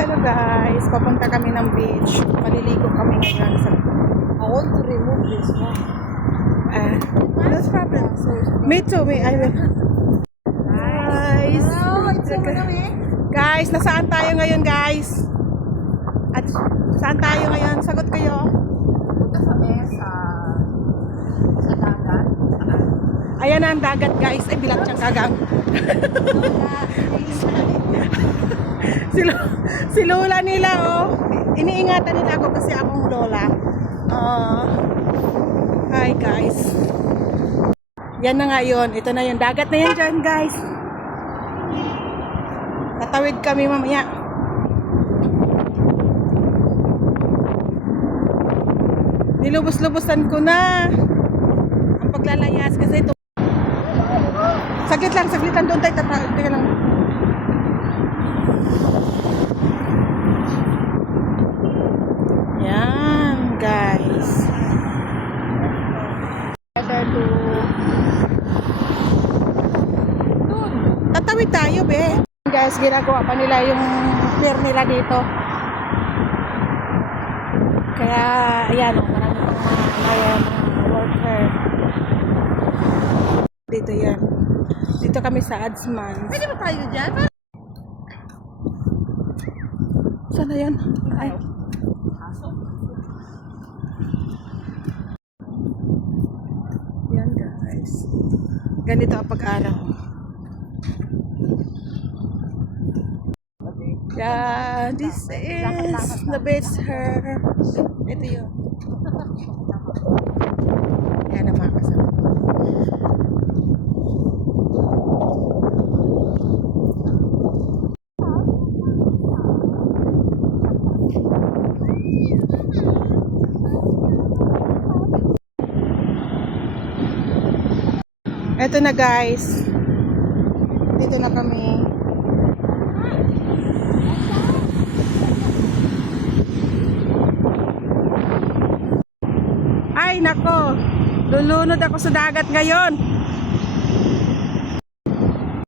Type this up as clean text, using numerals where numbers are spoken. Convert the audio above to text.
Hello guys, papunta kami ng beach. Maliligo kami ngayon sa... I want to remove this one. No problem. Me too, I will. Guys, guys, nasaan tayo ngayon guys? At saan tayo ngayon? Sagot kayo. Punta kami sa dagat. Ayan na ang dagat guys. Ay, bilat siyang kagang. si Lola nila, oh. Iniingatan nila ako kasi akong Lola. Hi guys. Yan na nga yun. Ito na yung dagat na yan dyan guys. Tatawid kami mamaya. Nilubos-lubosan ko na ang paglalayas kasi ito. Saglit lang doon tayo. Teka lang. Yan guys. Better to... Doon. Tatawid tayo be. Guys, ginagawa pa nila yung pier nila dito. Kaya ayan, marami pang mga worker. Dito yan. Dito kami sa Adsman. Pwede ba tayo dyan? Sana yan? Ay. Yan guys. Ganito ang pag-araw. Yeah, this is the beach here. Ito yun. Yan ang mga kasama. Ito na guys. Dito na kami. Ay nako. Lulunod ako sa dagat ngayon.